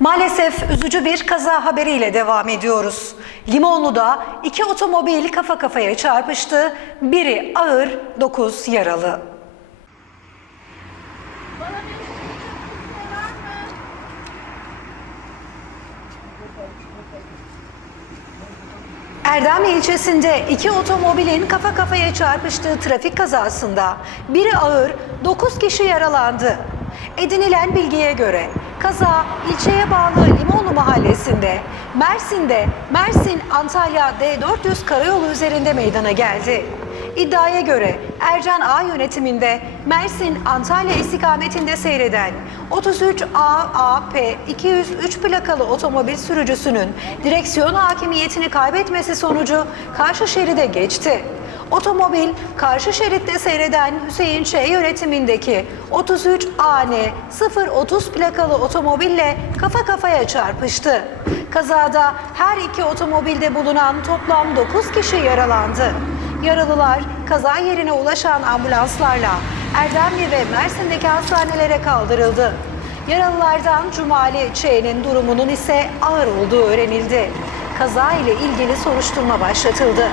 Maalesef üzücü bir kaza haberiyle devam ediyoruz. Limonlu'da iki otomobil kafa kafaya çarpıştı. Biri ağır, dokuz yaralı. Erdem ilçesinde iki otomobilin kafa kafaya çarpıştığı trafik kazasında biri ağır, 9 kişi yaralandı. Edinilen bilgiye göre kaza ilçeye bağlı Limonlu mahallesinde, Mersin'de Mersin Antalya D400 karayolu üzerinde meydana geldi. İddiaya göre Ercan A yönetiminde Mersin Antalya istikametinde seyreden 33 AAP 203 plakalı otomobil sürücüsünün direksiyon hakimiyetini kaybetmesi sonucu karşı şeride geçti. Otomobil karşı şeritte seyreden Hüseyin Ç yönetimindeki 33 AN 030 plakalı otomobille kafa kafaya çarpıştı. Kazada her iki otomobilde bulunan toplam 9 kişi yaralandı. Yaralılar kaza yerine ulaşan ambulanslarla Erdemli ve Mersin'deki hastanelere kaldırıldı. Yaralılardan Cumali Ç'nin durumunun ise ağır olduğu öğrenildi. Kaza ile ilgili soruşturma başlatıldı.